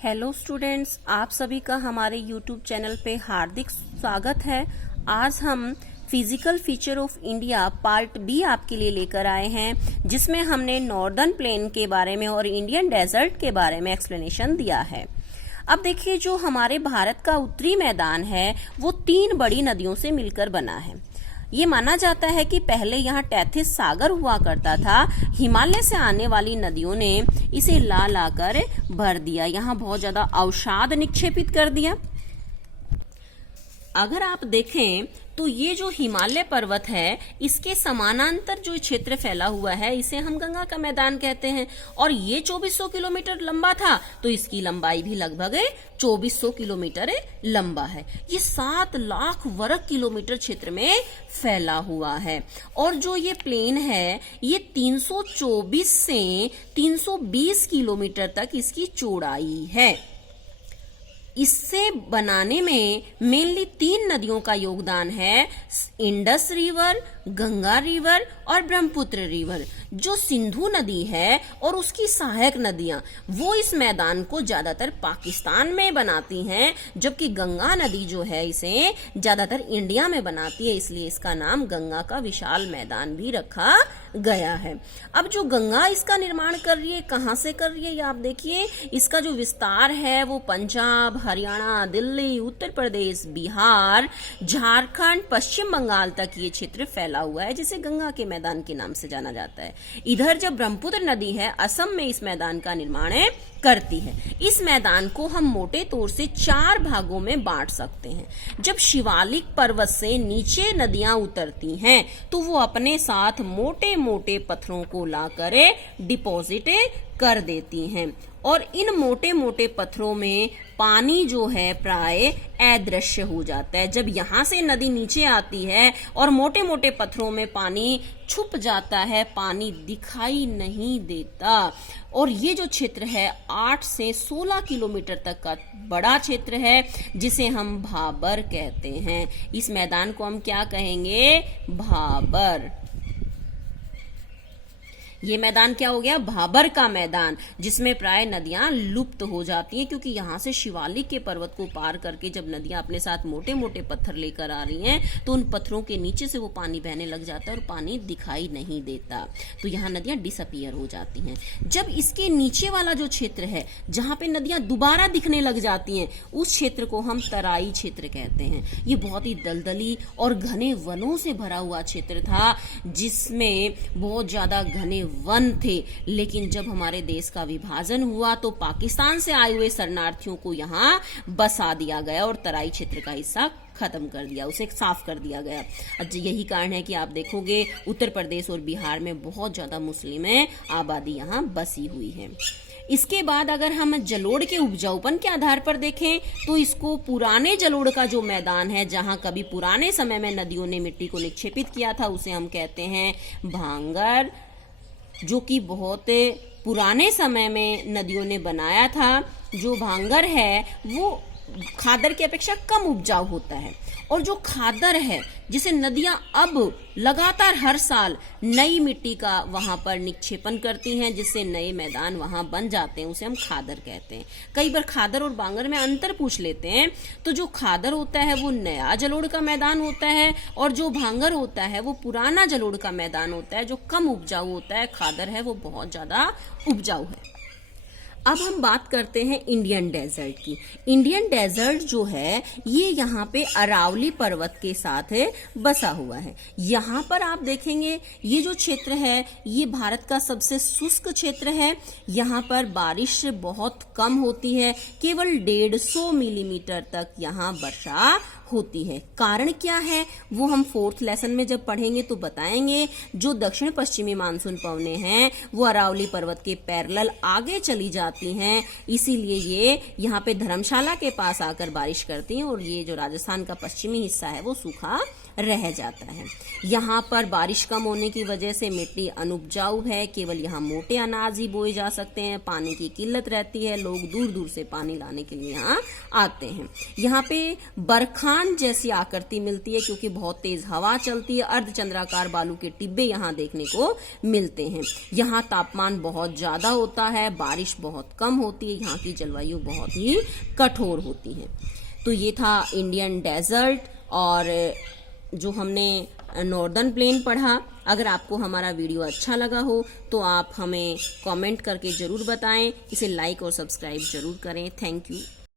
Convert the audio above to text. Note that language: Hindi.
हेलो स्टूडेंट्स, आप सभी का हमारे यूट्यूब चैनल पे हार्दिक स्वागत है। आज हम physical feature of India part B आपके लिए लेकर आए हैं, जिसमें हमने नॉर्दर्न प्लेन के बारे में और इंडियन डेजर्ट के बारे में एक्सप्लेनेशन दिया है। अब देखिए, जो हमारे भारत का उत्तरी मैदान है वो 3 बड़ी नदियों से मिलकर बना है। ये माना जाता है कि पहले यहाँ टैथिस सागर हुआ करता था। हिमालय से आने वाली नदियों ने इसे ला ला कर भर दिया, यहाँ बहुत ज्यादा अवसाद निक्षेपित कर दिया। अगर आप देखें तो ये जो हिमालय पर्वत है, इसके समानांतर जो क्षेत्र फैला हुआ है, इसे हम गंगा का मैदान कहते हैं। और ये 2400 किलोमीटर लंबा था, तो इसकी लंबाई भी लगभग 2400 किलोमीटर लंबा है। ये 7 लाख वर्ग किलोमीटर क्षेत्र में फैला हुआ है। और जो ये प्लेन है, ये 324 से 320 किलोमीटर तक इसकी चौड़ाई है। इससे बनाने में मेनली 3 नदियों का योगदान है, इंडस रिवर, गंगा रिवर और ब्रह्मपुत्र रिवर। जो सिंधु नदी है और उसकी सहायक नदियां, वो इस मैदान को ज्यादातर पाकिस्तान में बनाती हैं, जबकि गंगा नदी जो है इसे ज्यादातर इंडिया में बनाती है, इसलिए इसका नाम गंगा का विशाल मैदान भी रखा गया है। अब जो गंगा इसका निर्माण कर रही है, कहाँ से कर रही है, ये आप देखिए। इसका जो विस्तार है वो पंजाब, हरियाणा, दिल्ली, उत्तर प्रदेश, बिहार, झारखंड, पश्चिम बंगाल तक ये क्षेत्र फैला हुआ है, जिसे गंगा के मैदान के नाम से जाना जाता है। इधर जब ब्रह्मपुत्र नदी है, असम में इस मैदान का निर्माण करती है। इस मैदान को हम मोटे तौर से 4 भागों में बांट सकते हैं। जब शिवालिक पर्वत से नीचे नदियां उतरती हैं, तो वो अपने साथ मोटे मोटे पत्थरों को लाकर डिपॉजिट कर देती हैं, और इन मोटे मोटे पत्थरों में पानी जो है प्राय अदृश्य हो जाता है। जब यहाँ से नदी नीचे आती है और मोटे मोटे पत्थरों में पानी छुप जाता है, पानी दिखाई नहीं देता। और ये जो क्षेत्र है 8 से 16 किलोमीटर तक का बड़ा क्षेत्र है, जिसे हम भाबर कहते हैं। इस मैदान को हम क्या कहेंगे? भाबर। ये मैदान क्या हो गया? भाबर का मैदान, जिसमें प्राय नदियां लुप्त हो जाती हैं, क्योंकि यहाँ से शिवालिक के पर्वत को पार करके जब नदियां अपने साथ मोटे मोटे पत्थर लेकर आ रही हैं, तो उन पत्थरों के नीचे से वो पानी बहने लग जाता है और पानी दिखाई नहीं देता, तो यहाँ नदियां डिसअपियर हो जाती हैं। जब इसके नीचे वाला जो क्षेत्र है, जहाँ पे नदियां दोबारा दिखने लग जाती हैं, उस क्षेत्र को हम तराई क्षेत्र कहते हैं। ये बहुत ही दलदली और घने वनों से भरा हुआ क्षेत्र था, जिसमें बहुत ज्यादा घने वन थे। लेकिन जब हमारे देश का विभाजन हुआ, तो पाकिस्तान से आए हुए शरणार्थियों को यहाँ बसा दिया गया और तराई क्षेत्र का हिस्सा खत्म कर दिया, उसे साफ कर दिया गया। यही कारण है कि आप देखोगे उत्तर प्रदेश और बिहार में बहुत ज्यादा मुस्लिम आबादी यहाँ बसी हुई है। इसके बाद अगर हम जलोढ़ के उपजाऊपन के आधार पर देखें, तो इसको पुराने जलोढ़ का जो मैदान है, जहां कभी पुराने समय में नदियों ने मिट्टी को निक्षेपित किया था, उसे हम कहते हैं भांगर, जो कि बहुत पुराने समय में नदियों ने बनाया था। जो भांगर है वो खादर की अपेक्षा कम उपजाऊ होता है, और जो खादर है, जिसे नदियां अब लगातार हर साल नई मिट्टी का वहां पर निक्षेपण करती हैं, जिससे नए मैदान वहां बन जाते हैं, उसे हम खादर कहते हैं। कई बार खादर और बांगर में अंतर पूछ लेते हैं, तो जो खादर होता है वो नया जलोढ़ का मैदान होता है, और जो भांगर होता है वो पुराना जलोढ़ का मैदान होता है, जो कम उपजाऊ होता है। खादर है वो बहुत ज्यादा उपजाऊ है। अब हम बात करते हैं इंडियन डेजर्ट की। इंडियन डेजर्ट जो है, ये यहाँ पे अरावली पर्वत के साथ बसा हुआ है। यहाँ पर आप देखेंगे, ये जो क्षेत्र है, ये भारत का सबसे शुष्क क्षेत्र है। यहाँ पर बारिश बहुत कम होती है, केवल 150 मिलीमीटर तक यहाँ वर्षा होती है। कारण क्या है वो हम 4th लेसन में जब पढ़ेंगे तो बताएंगे। जो दक्षिण पश्चिमी मानसून पवनें हैं, वो अरावली पर्वत के पैरेलल आगे चली जाती हैं, इसीलिए ये यहाँ पे धर्मशाला के पास आकर बारिश करती हैं, और ये जो राजस्थान का पश्चिमी हिस्सा है वो सूखा रह जाता है। यहाँ पर बारिश कम होने की वजह से मिट्टी अनुपजाऊ है, केवल यहाँ मोटे अनाज ही बोए जा सकते हैं, पानी की किल्लत रहती है, लोग दूर दूर से पानी लाने के लिए यहाँ आते हैं। यहाँ पे बरखान जैसी आकृति मिलती है क्योंकि बहुत तेज हवा चलती है, अर्धचंद्राकार बालू के टिब्बे यहाँ देखने को मिलते हैं। यहाँ तापमान बहुत ज्यादा होता है, बारिश बहुत कम होती है, यहाँ की जलवायु बहुत ही कठोर होती है। तो ये था इंडियन डेजर्ट और जो हमने नॉर्दर्न प्लेन पढ़ा। अगर आपको हमारा वीडियो अच्छा लगा हो तो आप हमें कमेंट करके जरूर बताएं, इसे लाइक और सब्सक्राइब जरूर करें। Thank you.